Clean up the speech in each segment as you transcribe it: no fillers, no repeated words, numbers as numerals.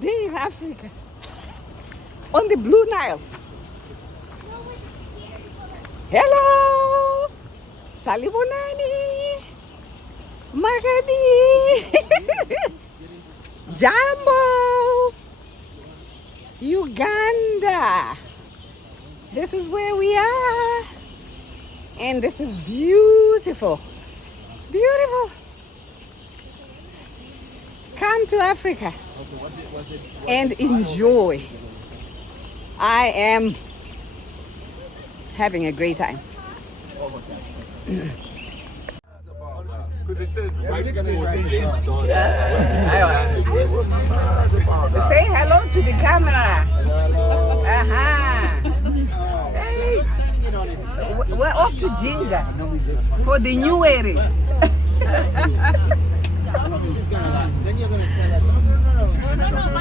day in Africa. On the Blue Nile. Hello! Salibonani! Magadi! Jambo! Uganda! This is where we are. And this is beautiful. Beautiful. Come to Africa and enjoy. I am having a great time. Say hello to the camera. Hey. We're off to Ginger for the new area.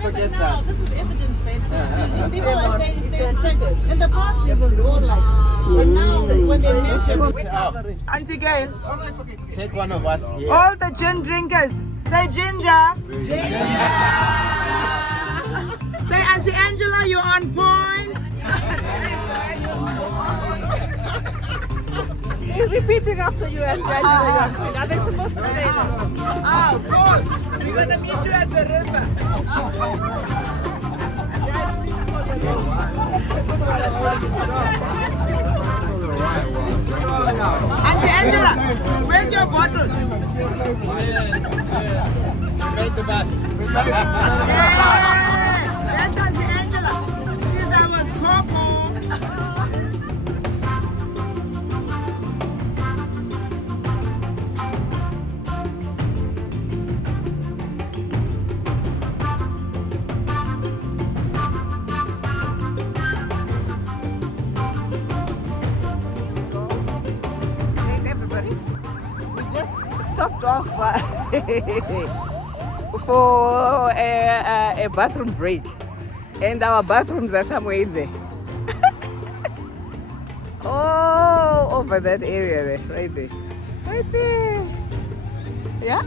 Forget that. This is evidence-based. People like they said in the past it was all like, but now when they mention Auntie Gail, Take one of us here. all the gin drinkers, say ginger. Say Auntie Angela, you're on point. He's repeating after you, Auntie Angela. Are they supposed to say that? Ah, cool. We're gonna meet you at the river. Auntie Angela, where's your bottle? Make the bus. Hey, that's Auntie Angela. She's our Coco. Thanks, everybody. We just stopped off for a bathroom break, and our bathrooms are somewhere in there. Oh, over that area there, right there, right there. Yeah.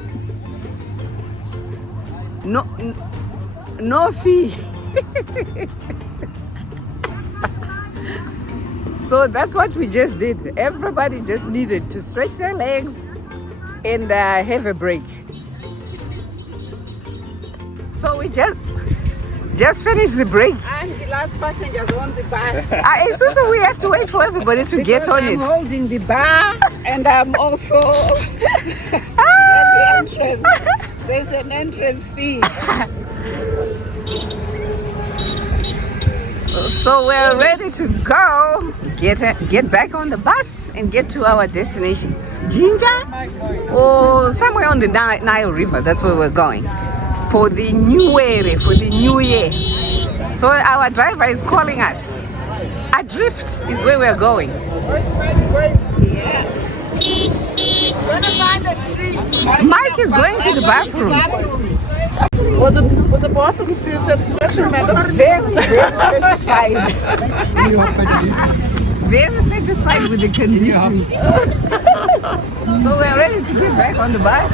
No fee. So that's what we just did. Everybody just needed to stretch their legs and have a break. So we just finished the break. I'm the last passengers on the bus. It's also we have to wait for everybody to get on I'm it. holding the bar and I'm also at the entrance. There's an entrance fee. So we're ready to go. Get back on the bus and get to our destination, Ginger, or somewhere on the Nile River. That's where we're going for the new area, for the new year. So our driver is calling us. Adrift is where we're going. Yeah. Gonna find a tree. Mike is going to the bathroom. Was the bathroom still satisfaction, madam? Very, very satisfied. Very satisfied with the condition. So we're ready to get back on the bus.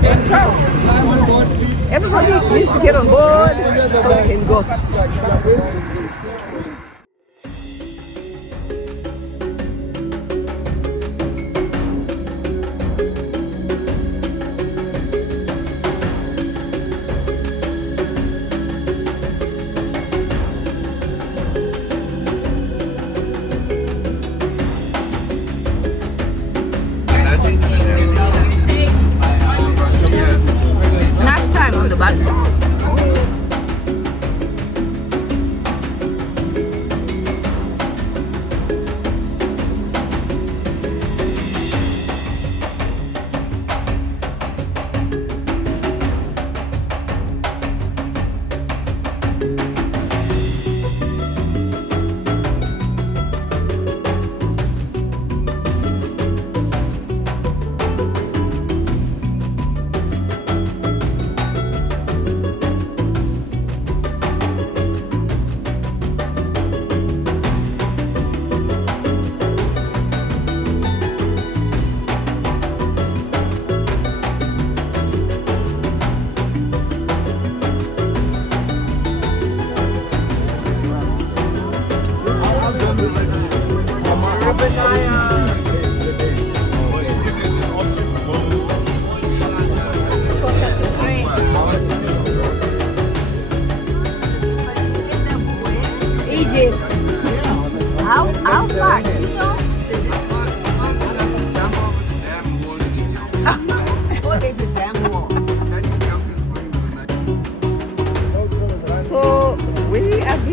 And go. Everybody needs to get on board so we can go. Snack time on the bus.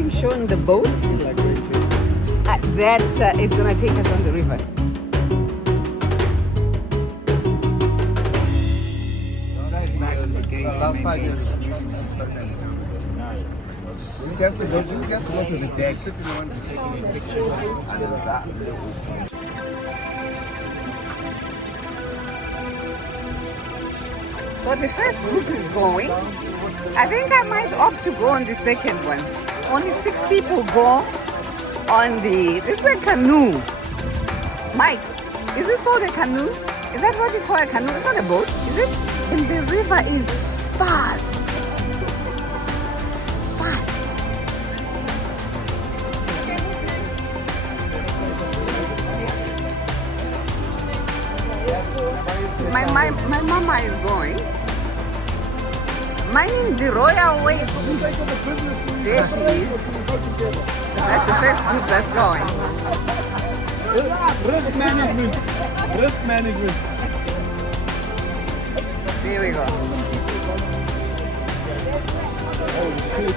being shown the boat that is going to take us on the river. He has to go to the deck. So the first group is going. I think I might opt to go on the second one. Only 6 people go on this is a canoe. Mike, is this called a canoe? Is that what you call a canoe? It's not a boat, is it? And the river is fast. My mama is going. Minding the royal way. There she is. That's the first group that's going. Risk management. Risk management. Here we go. Oh, shit.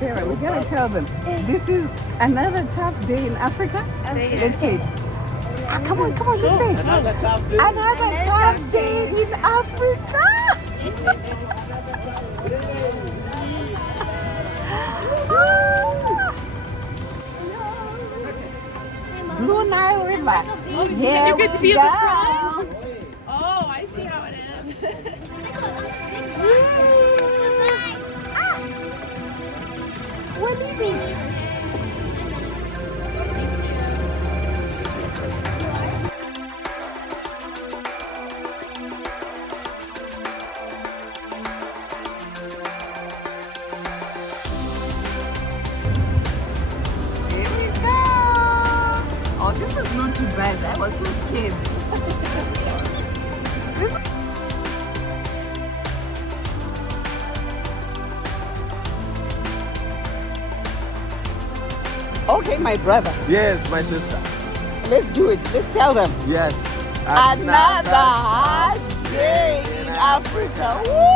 Sarah, we gotta tell them this is another tough day in Africa. Let's say it. Come on, let's say it. Another tough day. Another tough day in Africa. Blue Nile River. Here you we can see go. the front. Oh, I see how it is. We're leaving. Here we go. Oh, this is not too bad. I was so scared. This Okay, my brother. Yes, my sister. Let's do it. Let's tell them. Yes. Another hard day in Africa. Woo!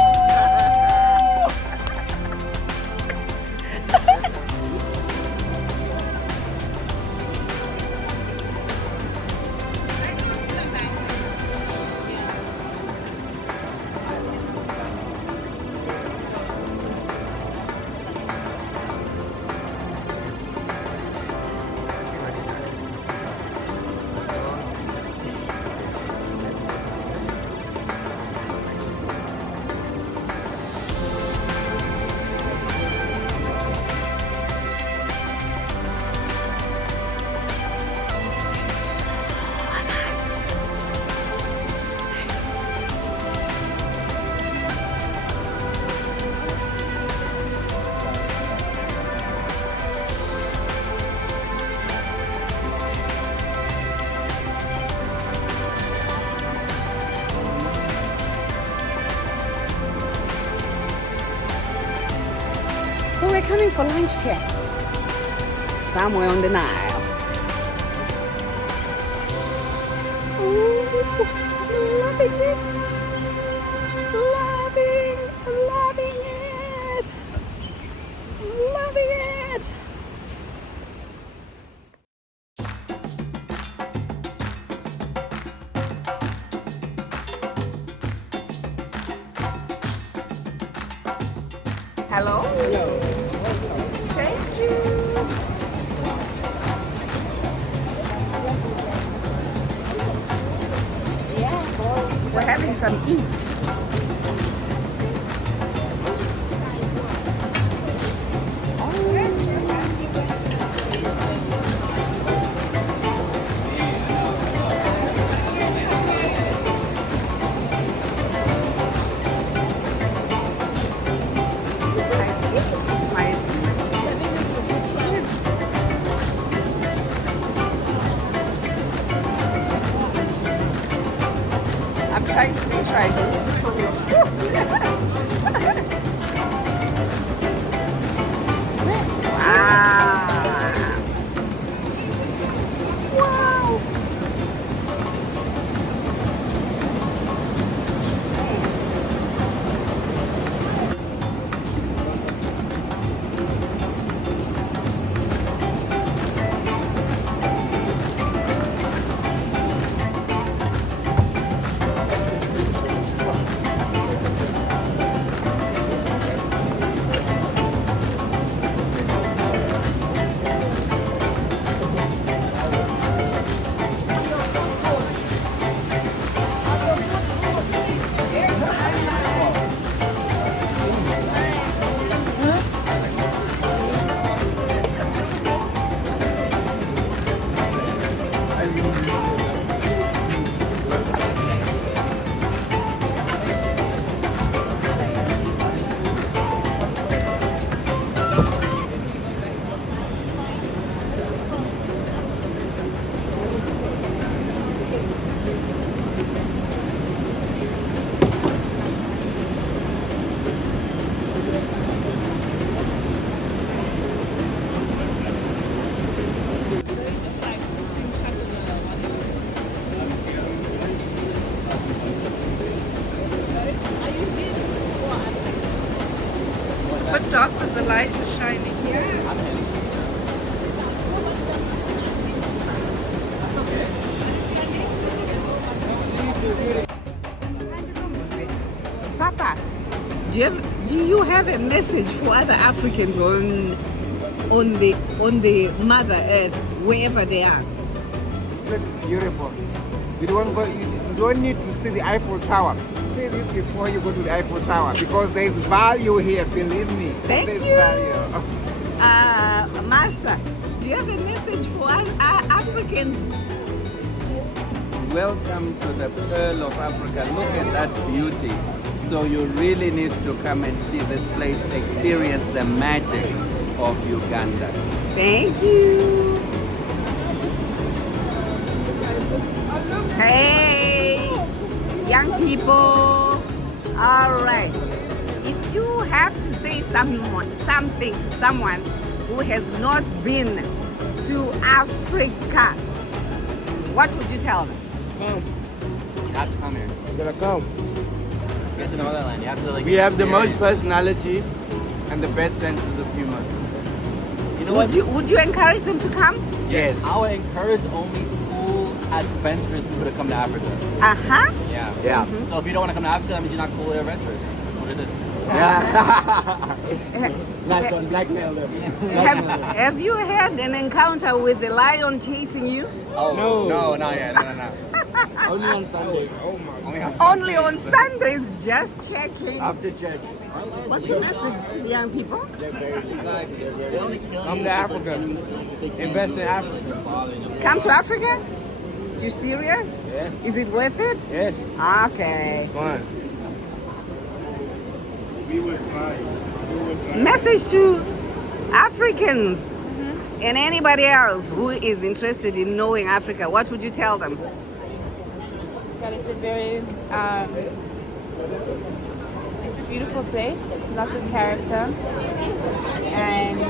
So we're coming for lunch here, somewhere on the Nile. Ooh, loving this, loving it, loving it. Hello. Hello. Thank you. Yeah. We're having some eats. Because the light is shining here. Papa, do you have a message for other Africans on the Mother Earth, wherever they are? This place is beautiful. You don't need to see the Eiffel Tower. See this before you go to the Eiffel Tower because there is value here, believe me. Thank There's you. value. Master, do you have a message for Africans? Welcome to the Pearl of Africa. Look at that beauty. So you really need to come and see this place, experience the magic of Uganda. Thank you. Hey, young people. All right. If you have to say something to someone who has not been to Africa, what would you tell them? Come. You have to come here. You gotta come. Get to the motherland. You have to We have the most personality and the best senses of humor. You know what? Would you encourage them to come? Yes. I would encourage only cool, adventurous people to come to Africa. Uh-huh. Yeah. Yeah. So if you don't want to come to Africa, that means you're not cool or adventurous. That's what it is. Nice one, blackmail them. Have you had an encounter with the lion chasing you? Oh, No. not yet. No. Only on Sundays. Oh my. Only on Sundays, just checking. After church. What's your message to the young people? Come to Africa. Invest in Africa. Come to Africa? You serious? Yes. Is it worth it? Yes. Okay. Fun. Message to Africans and anybody else who is interested in knowing Africa. What would you tell them? That it's a very, it's a beautiful place, lots of character, and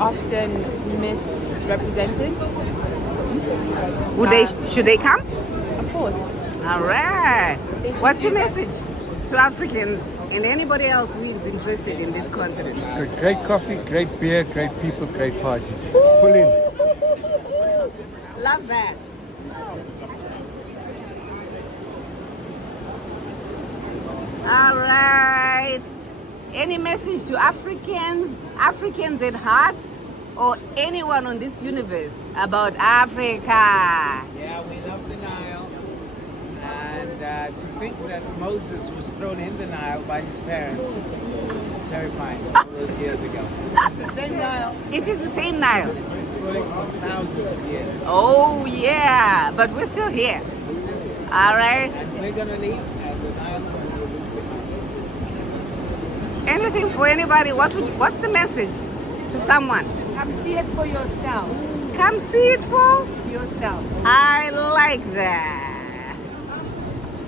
often misrepresented. Should they come? Of course. All right. They should What's your do that. message to Africans and anybody else who is interested in this continent? Great coffee, great beer, great people, great parties. Pull in. Love that. All right. Any message to Africans at heart, or anyone on this universe about Africa? Yeah, we love the Nile. And to think that Moses was thrown in the Nile by his parents, terrifying, all those years ago. It's the same Nile. It is the same Nile. It's been flowing for thousands of years. Oh yeah, but we're still here. All right. And we're going to leave, and the Nile will be behind. Anything for anybody? What's the message to someone? Come see it for yourself. Come see it for Yourself. I like that.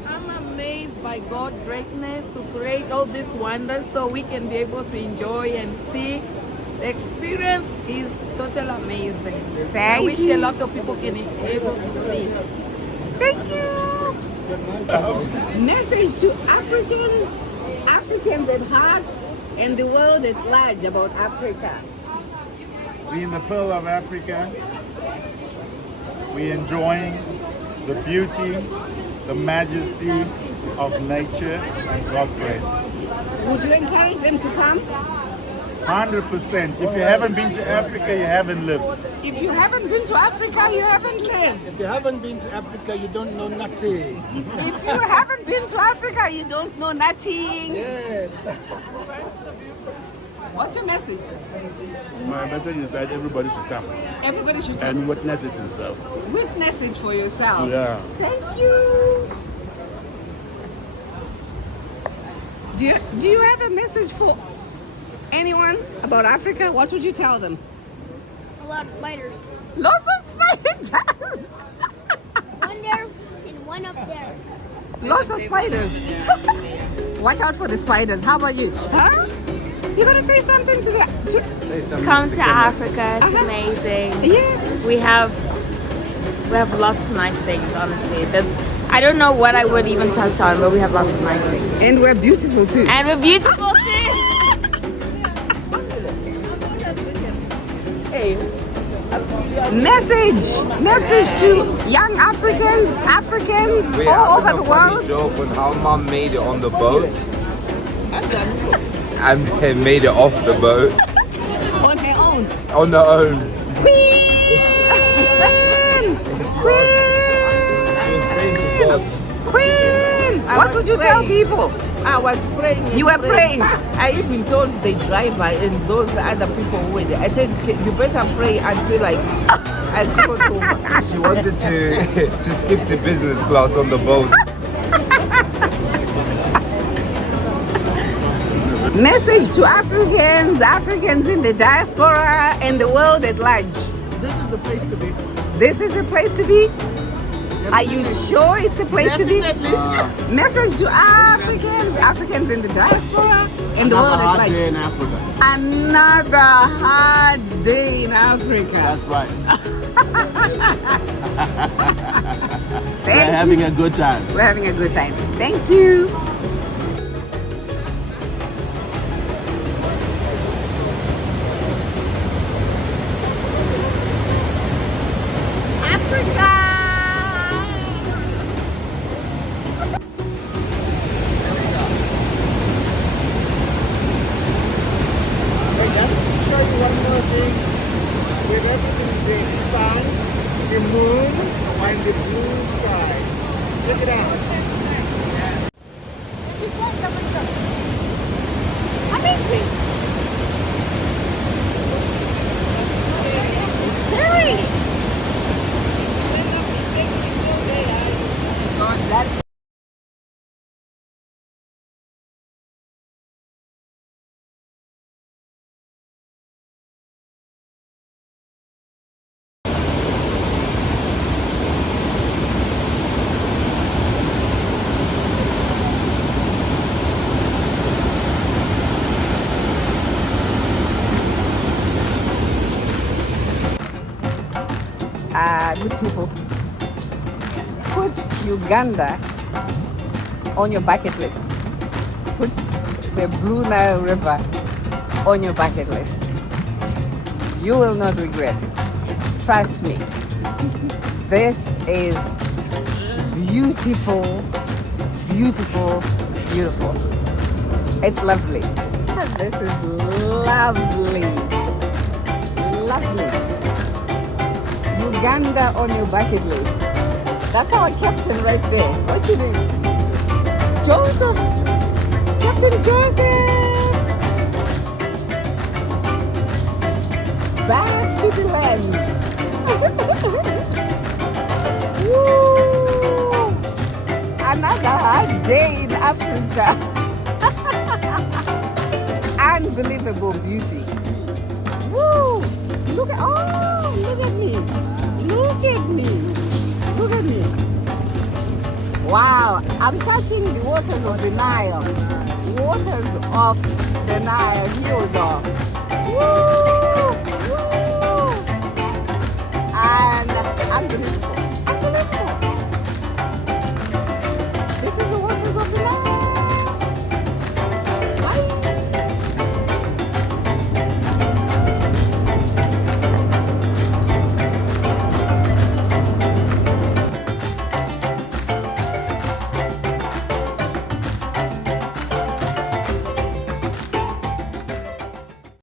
I'm amazed by God's greatness to create all these wonders so we can be able to enjoy and see. The experience is totally amazing. I Thank wish you. a lot of people can be able to see. Thank you. Message to Africans at heart, and the world at large about Africa. We in the Pearl of Africa. We enjoying the beauty, the majesty of nature and God's grace. Would you encourage them to come? 100%. If you haven't been to Africa, you haven't lived. If you haven't been to Africa, you haven't lived. If you haven't been to Africa, you don't know nothing. If you haven't been to Africa, you don't know nothing. Yes. What's your message? My message is that everybody should come Everybody should come. and witness it himself. Witness it for yourself. Yeah. Thank you. Do you have a message for anyone about Africa? What would you tell them? A lot of spiders. Lots of spiders. One there and one up there. Lots of spiders. Watch out for the spiders. How about you? Huh? You gonna say something to the Come to Africa, it's Uh-huh. amazing. yeah? We have lots of nice things, honestly. I don't know what I would even touch on, but we have lots of nice things. And we're beautiful too. And we're beautiful too. Message to young Africans We're all over having the a funny world. joke on how mom made it on the boat and then made it off the boat On her own. on her own. Queen! She was praying to God. Queen! What would you tell people? I was praying. You were praying. I even told the driver and those other people who were there, I said, you better pray until I cross over. She wanted to skip to business class on the boat. Message to Africans in the diaspora and the world at large. This is the place to be. This is the place to be? Are you sure it's the place to be? Message to Africans in the diaspora and the world at large. Day in Africa. Another hard day in Africa. That's right. Thank We're you. having a good time. We're having a good time. Thank you. Wait, just to show you one more thing. With everything, the sun, the moon, and the blue sky. Check it out. Amazing. Scary. That's good people. Put Uganda on your bucket list. Put the Blue Nile River on your bucket list. You will not regret it. Trust me. This is beautiful, beautiful, beautiful. It's lovely. This is lovely. Lovely. Uganda on your bucket list. That's our captain right there. What's your name? Joseph. Captain Joseph. Back to the land. Woo! Another hard day in Africa. Unbelievable beauty. Woo! Look at look at me. Look at me. Look at me. Wow, I'm touching the waters of the Nile. Waters of the Nile. Here we go. Woo! Woo! And I'm